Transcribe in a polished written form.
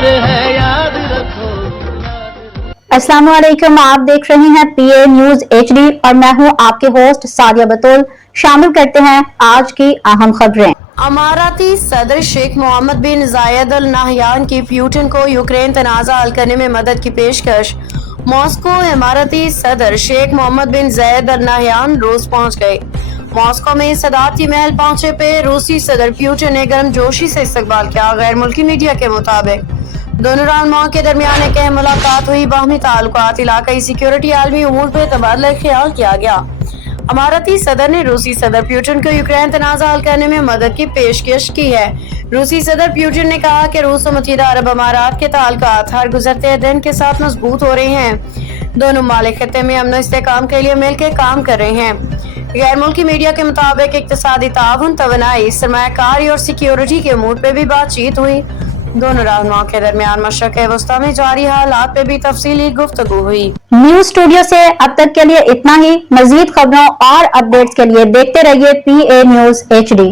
प्यार है, याद रखो। अस्सलाम वालेकुम, आप देख रहे हैं PA न्यूज HD और मैं हूं आपके होस्ट सादिया बतूल। शामिल करते हैं आज की अहम खबरें। अमाराती सदर शेख मोहम्मद बिन जायद अल नाहयान की प्यूटन को यूक्रेन तनाज़ा हल करने में मदद की पेशकश। मॉस्को इमाराती सदर शेख मोहम्मद बिन जायद अल नाहयान रूस पहुंच गए। मॉस्को में सदारती महल पहुंचे पे रूसी सदर प्यूटन ने गर्मजोशी से इस्तकबाल किया। गैर मुल्की मीडिया के मुताबिक दोनों रहनुमाओं के दरमियान एक अहम मुलाकात हुई। बाहमी ताल्लुकात, इलाकाई सिक्योरिटी, आलमी उमूर पे तबादला ख्याल किया गया। अमाराती सदर ने रूसी सदर प्यूटन को यूक्रेन तनाज़ा हल करने में मदद की पेशकश की है। रूसी सदर प्यूटन ने कहा कि रूस और मुत्तहिदा अरब अमारात के ताल्लुकात हर गुजरते दिन के साथ मजबूत हो रहे हैं। दोनों मालिक खत्ते में अमन इस्तेहकाम के लिए मिलकर काम कर रहे हैं। गैर मुल्की मीडिया के मुताबिक इक्तिसादी ताउन, तवानाई, सरमायाकारी और सिक्योरिटी के अमूर पे भी बातचीत हुई। दोनों रहनुमाओं के दरमियान मशरक़ वस्ता में जारी हालात पे भी तफसीली गुफ्तगू हुई। न्यूज स्टूडियो से अब तक के लिए इतना ही। मजीद खबरों और अपडेट्स के लिए देखते रहिए PA न्यूज HD।